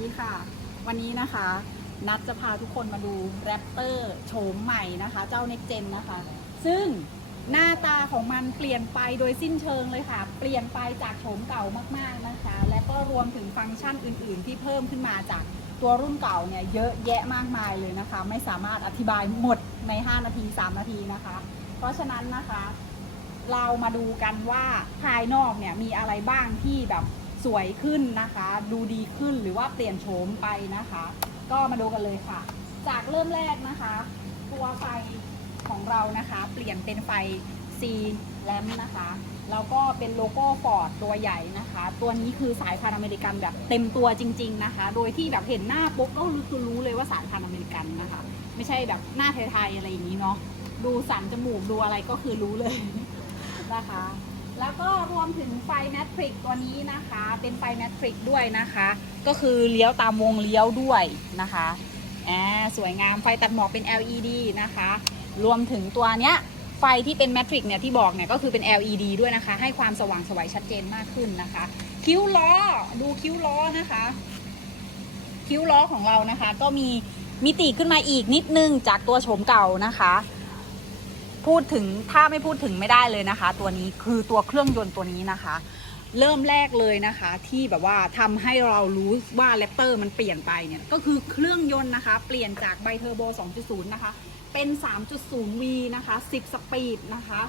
ดีค่ะ วันนี้นะคะ นัดจะพาทุกคนมาดูแรปเตอร์โฉมใหม่นะคะ เจ้าเน็กเจนนะคะ ซึ่งหน้าตาของมันเปลี่ยนไปโดยสิ้นเชิงเลยค่ะ เปลี่ยนไปจากโฉมเก่ามากๆนะคะ และก็รวมถึงฟังก์ชันอื่น ๆ ที่เพิ่มขึ้นมาจากตัวรุ่นเก่าเนี่ยเยอะแยะมากมายเลยนะคะ ไม่สามารถอธิบายหมดใน 5 นาที 3 นาทีนะคะ เพราะฉะนั้นนะคะ เรามาดูกันว่าภายนอกเนี่ยมีอะไรบ้างที่แบบ สวยขึ้นนะคะ ดูดีขึ้นหรือว่าเปลี่ยนโฉมไปนะคะ ก็มาดูกันเลยค่ะ จากเริ่มแรกนะคะ ตัวไฟของเรานะคะ เปลี่ยนเป็นไฟ C แลมนะคะแล้วก็เป็นโลโก้ฟอร์ดตัวใหญ่นะคะ ตัวนี้คือสายพันธุ์อเมริกันแบบเต็มตัวจริง ๆนะคะ โดยที่แบบเห็นหน้าปุ๊บก็รู้คือรู้เลยว่าสายพันธุ์อเมริกันนะคะ ไม่ใช่แบบหน้าไทยๆอะไรอย่างนี้เนาะดูสันจมูกดูอะไรก็คือรู้เลยนะคะ แล้วก็รวมถึงไฟแมทริกตัวนี้นะคะ เป็นไฟแมทริกด้วยนะคะ ก็คือเลี้ยวตามวงเลี้ยวด้วยนะคะอ่าสวยงามไฟตัดหมอกเป็น LED นะคะ รวมถึงตัวเนี้ยไฟที่เป็นแมทริกเนี่ยที่บอกเนี่ยก็คือเป็น LED ด้วยนะคะ ให้ความสว่างสวัยชัดเจนมากขึ้นนะคะ คิ้วล้อดูคิ้วล้อนะคะ คิ้วล้อของเรานะคะ ก็มีมิติขึ้นมาอีกนิดนึงจากตัวโฉมเก่านะคะ พูดถึงถ้าไม่พูดถึงไม่ได้เลยนะคะ ตัวนี้คือตัวเครื่องยนต์ตัวนี้นะคะ เริ่มแรกเลยนะคะ ที่แบบว่าทำให้เรารู้ว่าแรปเตอร์มันเปลี่ยนไปเนี่ยก็คือเครื่องยนต์นะคะ เปลี่ยนจากไบเทอร์โบ 2.0 นะคะ เป็น 3.0V นะคะ 10 สปีดนะคะ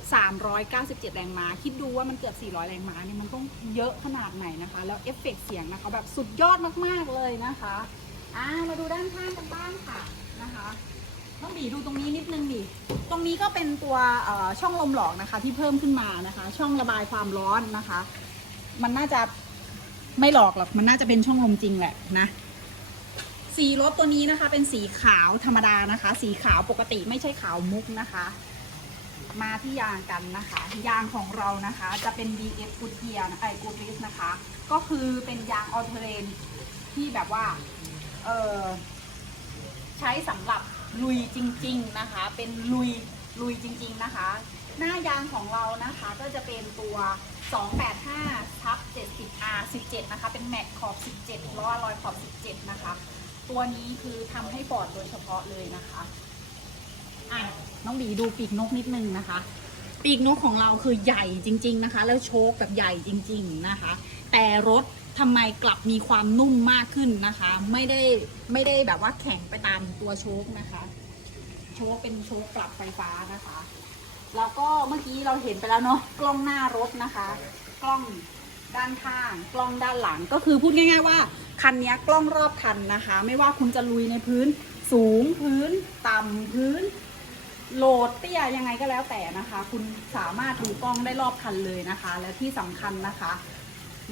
397 แรงม้า คิดดูว่ามันเกือบ 400 แรงม้าเนี่ยมันต้องเยอะขนาดไหนนะคะ แล้วเอฟเฟกต์เสียงนะคะแบบสุดยอดมาก ๆ เลยนะคะ อ่า มาดูด้านข้างกันบ้างค่ะนะคะ ต้องบีดูตรงนี้นิดนึงดิตรงนี้ก็เป็นตัวช่องลมหลอกนะคะ ที่เพิ่มขึ้นมานะคะ ช่องระบายความร้อนนะคะ มันน่าจะไม่หลอกหรอกมันน่าจะเป็นช่องลมจริงแหละนะสีรถตัวนี้นะคะ เป็นสีขาวธรรมดานะคะ สีขาวปกติไม่ใช่ขาวมุกนะคะ มาที่ยางกันนะคะ ยางของเรานะคะ จะเป็น BF Good Gear ไอ้ Good r i s นะคะ ก็คือเป็นยางออเทเรนที่แบบว่า เออใช้สำหรับ ลุยจริง ๆนะคะ เป็นลุยลุยจริง ๆนะคะ หน้ายางของเรานะคะก็จะเป็นตัว 285ทับ70 R 17นะคะ เป็นแม็กขอบ 17ล้อลอยขอบ 17 นะคะ ตัวนี้คือทำให้ฟอดโดยเฉพาะเลยนะคะอะน้องบีดูปีกนกนิดนึงนะคะ ปีกนกของเราคือใหญ่จริง ๆนะคะ แล้วโชคแบบใหญ่จริง ๆนะคะ แต่รถทำไมกลับมีความนุ่มมากขึ้นนะคะ ไม่ได้ไม่ได้แบบว่าแข็งไปตามตัวโชคนะคะ โชคเป็นโชคกลับไฟฟ้านะคะ แล้วก็เมื่อกี้เราเห็นไปแล้วเนาะกล้องหน้ารถนะคะ กล้องด้านข้างกล้องด้านหลังก็คือพูดง่าย ๆว่าคันนี้กล้องรอบคันนะคะ ไม่ว่าคุณจะลุยในพื้นสูงพื้น ต่ำพื้น โหลดเตี้ยยังไงก็แล้วแต่นะคะ คุณสามารถดูกล้องได้รอบคันเลยนะคะ และที่สำคัญนะคะ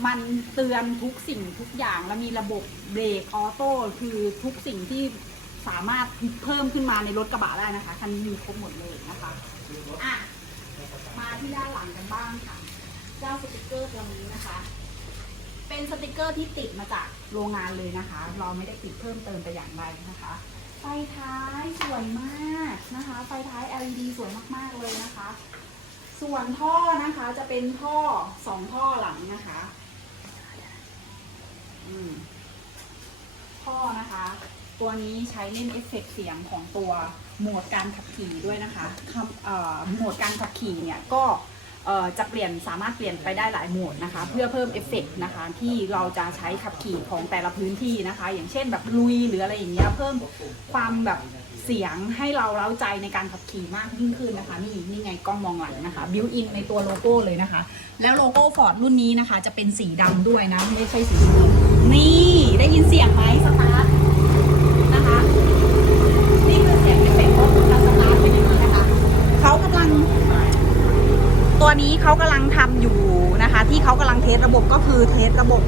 มันเตือนทุกสิ่งทุกอย่างและมีระบบเบรกออโต้คือทุกสิ่งที่สามารถเพิ่มขึ้นมาในรถกระบะได้นะคะคันนี้มีครบหมดเลยนะคะอะมาที่ด้านหลังกันบ้างค่ะ เจ้าสติกเกอร์ตัวนี้นะคะ เป็นสติกเกอร์ที่ติดมาจากโรงงานเลยนะคะ เราไม่ได้ติดเพิ่มเติมแต่อย่างใดนะคะ ไฟท้ายสวยมากนะคะ ไฟท้าย LED สวยมากๆเลยนะคะ ส่วนท่อนะคะจะเป็นท่อสองท่อหลังนะคะ ท่อนะคะ ตัวนี้ใช้เล่นเอฟเฟกต์เสียงของตัวโหมดการขับขี่ด้วยนะคะคำเอ่อโหมดการขับขี่เนี่ยก็เอ่อ จะเปลี่ยนสามารถเปลี่ยนไปได้หลายโหมดนะคะ เพื่อเพิ่มเอฟเฟกต์นะคะที่เราจะใช้ขับขี่ของแต่ละพื้นที่นะคะ อย่างเช่นแบบลุยหรืออะไรอย่างเงี้ยเพิ่มความแบบเสียงให้เราเล้าใจในการขับขี่มากยิ่งขึ้นนะคะนี่นี่ไงกล้องมองหลังนะคะบิวอินในตัวโลโก้เลยนะคะ แล้วโลโก้ฟอร์ดรุ่นนี้นะคะ จะเป็นสีดำด้วยนะไม่ใช่สีดำนี่ได้ยินเสียงไหมสตาร์ทนะคะ นี่คือเสียงเอฟเฟกต์รถการสตาร์ทเป็นอย่างนี้นะคะเขากำลัง ตัวนี้เขากำลังทำอยู่นะคะ ที่เขากำลังเทสระบบก็คือเทสระบบ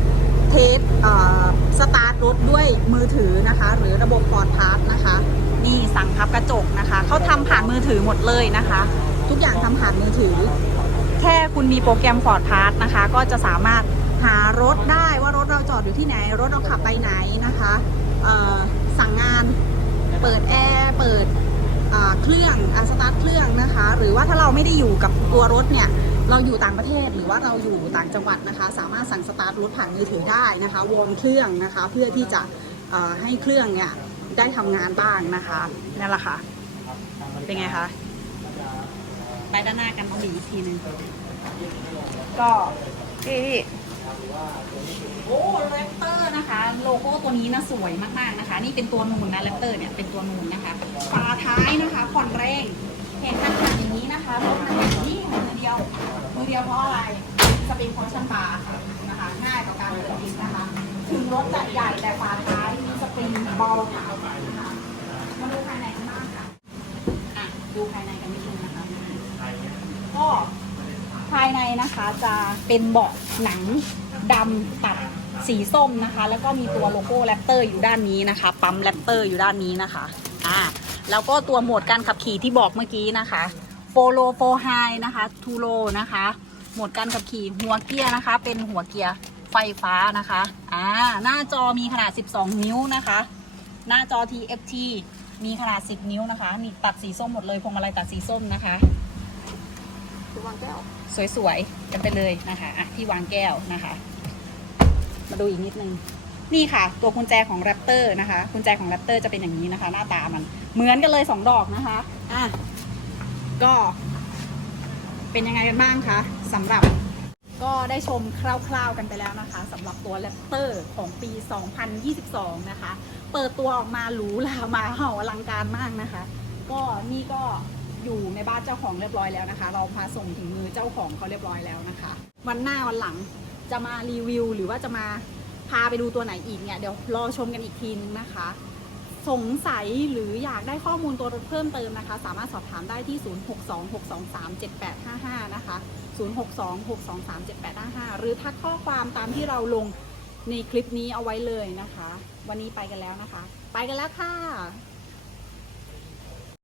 เทสเอ่อสตาร์ทรถด้วยมือถือนะคะ หรือระบบพอร์ตพาร์ทนะคะนี่สั่งพับกระจกนะคะเขาทำผ่านมือถือหมดเลยนะคะ ทุกอย่างทำผ่านมือถือ แค่คุณมีโปรแกรมพอร์ตพาร์ทนะคะ ก็จะสามารถหารถได้ว่ารถเราจอดอยู่ที่ไหน รถเราขับไปไหนนะคะเออสั่งงานเปิดแอร์เปิด เครื่องอ่าสตาร์ทเครื่องนะคะ หรือว่าถ้าเราไม่ได้อยู่กับตัวรถเนี่ยเราอยู่ต่างประเทศหรือว่าเราอยู่ต่างจังหวัดนะคะ สามารถสั่งสตาร์ทรถผ่านมือถือได้นะคะวอร์มเครื่องนะคะ เพื่อที่จะเอ่อให้เครื่องเนี่ยได้ทำงานบ้างนะคะนั่นแหละค่ะเป็นไงคะไปด้านหน้ากันต้องบีอีกทีนึงก็พี่โอ้แรปเตอร์นะคะ โลโก้ตัวนี้นะสวยมากๆนะคะ นี่เป็นตัวนูนนะแรปเตอร์เนี่ยเป็นตัวนูนนะคะฝา ท้ายนะคะผ่อนแรงเห็นคันขันอย่างนี้นะคะรถมันเป็นนี่มือเดียว มือเดียวเพราะอะไรสปริงคอร์ชันบาร์นะคะง่ายต่อการเปิดดิสนะคะ ถึงรถจะใหญ่แต่ฝาท้ายมีสปริงเบาค่ะนะคะมาดูภายในกันบ้างค่ะอะดูภายในกันนิดนึงนะคะก็ภายในนะคะจะเป็นเบาะหนังดำตัดสีส้มนะคะ แล้วก็มีตัวโลโก้แรปเตอร์อยู่ด้านนี้นะคะ ปั๊มแรปเตอร์อยู่ด้านนี้นะคะ อ่า แล้วก็ตัวโหมดการขับขี่ที่บอกเมื่อกี้นะคะโฟโลโฟไฮนะคะทูโลนะคะโหมดการขับขี่หัวเกียร์นะคะ เป็นหัวเกียร์ไฟฟ้านะคะอ่าหน้าจอมีขนาด 12 นิ้วนะคะ หน้าจอ TFT มีขนาด 10 นิ้วนะคะนี่ตัดสีส้มหมดเลยพวงมาลัยตัดสีส้มนะคะวางแก้วสวยๆกันไปเลยนะคะอะที่วางแก้วนะคะ มาดูอีกนิดนึง นี่ค่ะ ตัวกุญแจของแรปเตอร์นะคะกุญแจของแรปเตอร์จะเป็นอย่างนี้นะคะ หน้าตามันเหมือนกันเลยสองดอกนะคะอะก็ เป็นยังไงกันบ้างคะสำหรับก็ได้ชมคร่าวๆกันไปแล้วนะคะสำหรับตัวแรปเตอร์ของปี 2022 นะคะ เปิดตัวออกมาหรูหรามาเห่าอลังการมากนะคะ ก็นี่ก็อยู่ในบ้านเจ้าของเรียบร้อยแล้วนะคะ เราพาส่งถึงมือเจ้าของเขาเรียบร้อยแล้วนะคะ วันหน้าวันหลังจะมารีวิวหรือว่าจะมาาไปดูตัวไหนอีกเนี่ยเดี๋ยวรอชมกันอีกทีนึงนะคะ สงสัยหรืออยากได้ข้อมูลตัวรถเพิ่มเติมนะคะ สามารถสอบถามได้ที่ 0626237855 นะคะ 0626237855 หรือทักข้อความตามที่เราลงในคลิปนี้เอาไว้เลยนะคะ วันนี้ไปกันแล้วนะคะ ไปกันแล้วค่ะ